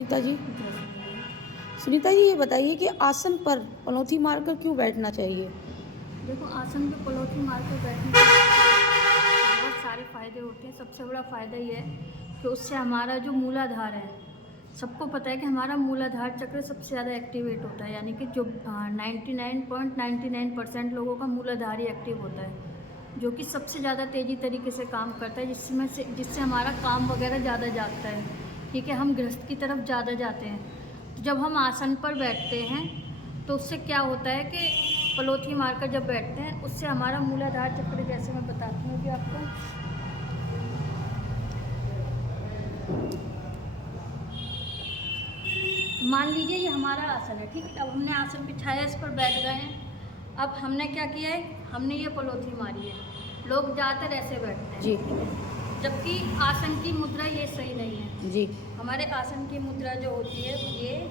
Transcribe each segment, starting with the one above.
सुनीता जी। सुनीता जी, ये बताइए कि आसन पर पनौती मारकर क्यों बैठना चाहिए? देखो, आसन पे पलौठी मार कर बैठने के बहुत सारे फ़ायदे होते हैं। सबसे बड़ा फ़ायदा ये है कि उससे हमारा जो मूलाधार है, सबको पता है कि हमारा मूलाधार चक्र सबसे ज़्यादा एक्टिवेट होता है। यानी कि जो 99.99% लोगों का मूलाधार ही एक्टिव होता है, जो कि सबसे ज़्यादा तेज़ी तरीके से काम करता है, जिससे हमारा काम वगैरह ज़्यादा जागता है। ठीक है, हम गृहस्थ की तरफ ज़्यादा जाते हैं। तो जब हम आसन पर बैठते हैं तो उससे क्या होता है कि पलौठी मारकर जब बैठते हैं, उससे हमारा मूलाधार चक्र, जैसे मैं बताती हूँ कि आपको, मान लीजिए ये हमारा आसन है। ठीक है, अब हमने आसन बिछाया, इस पर बैठ गए हैं। अब हमने क्या किया है, हमने ये पलौठी मारी है। लोग ज़्यादातर ऐसे बैठते हैं, जी। ठीक है, जबकि आसन की मुद्रा ये सही नहीं है। जी। हमारे आसन की मुद्रा जो होती है ये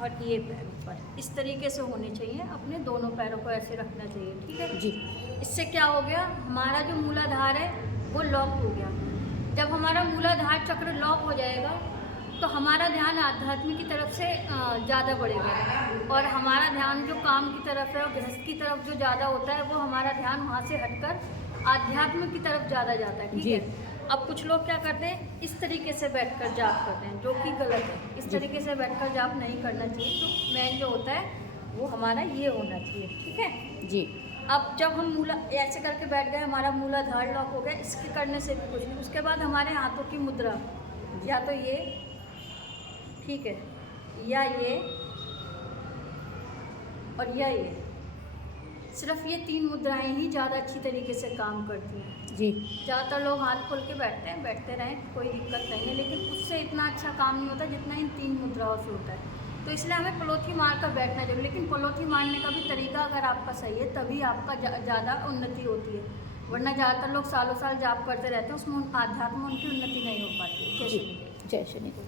और ये पैर ऊपर इस तरीके से होने चाहिए। अपने दोनों पैरों को ऐसे रखना चाहिए। ठीक है, जी। इससे क्या हो गया, हमारा जो मूलाधार है वो लॉक हो गया। जब हमारा मूलाधार चक्र लॉक हो जाएगा तो हमारा ध्यान आध्यात्म की तरफ से ज़्यादा बढ़ेगा, और हमारा ध्यान जो काम की तरफ है और गृहस्थ की तरफ जो ज़्यादा होता है, वो हमारा ध्यान वहाँ से हटकर आध्यात्म की तरफ ज़्यादा जाता है। ठीक जी। है, अब कुछ लोग क्या करते हैं, इस तरीके से बैठकर जाप करते हैं, जो कि गलत है। इस जी। तरीके से बैठकर जाप नहीं करना चाहिए। तो मेन जो होता है वो हमारा ये होना चाहिए। ठीक है, जी। अब जब हम मूला ऐसे करके बैठ गए, हमारा मूलाधार लॉक हो गया, इसके करने से भी कुछ नहीं। उसके बाद हमारे हाथों की मुद्रा, या तो ये, ठीक है, या ये, और या ये, सिर्फ ये 3 मुद्राएं ही ज़्यादा अच्छी तरीके से काम करती हैं। जी। ज़्यादातर लोग हाथ खोल के बैठते हैं, बैठते रहें, कोई दिक्कत नहीं है, लेकिन उससे इतना अच्छा काम नहीं होता जितना इन 3 मुद्राओं से होता है। तो इसलिए हमें पलौठी मार कर बैठना चाहिए। लेकिन पलौठी मारने का भी तरीका अगर आपका सही है, तभी आपका ज़्यादा उन्नति होती है। वरना ज़्यादातर लोग सालों साल जाप करते रहते हैं, उसमें आध्यात्म में उनकी उन्नति नहीं हो पाती। जय जी। श्री कृष्ण। जय शनि देव।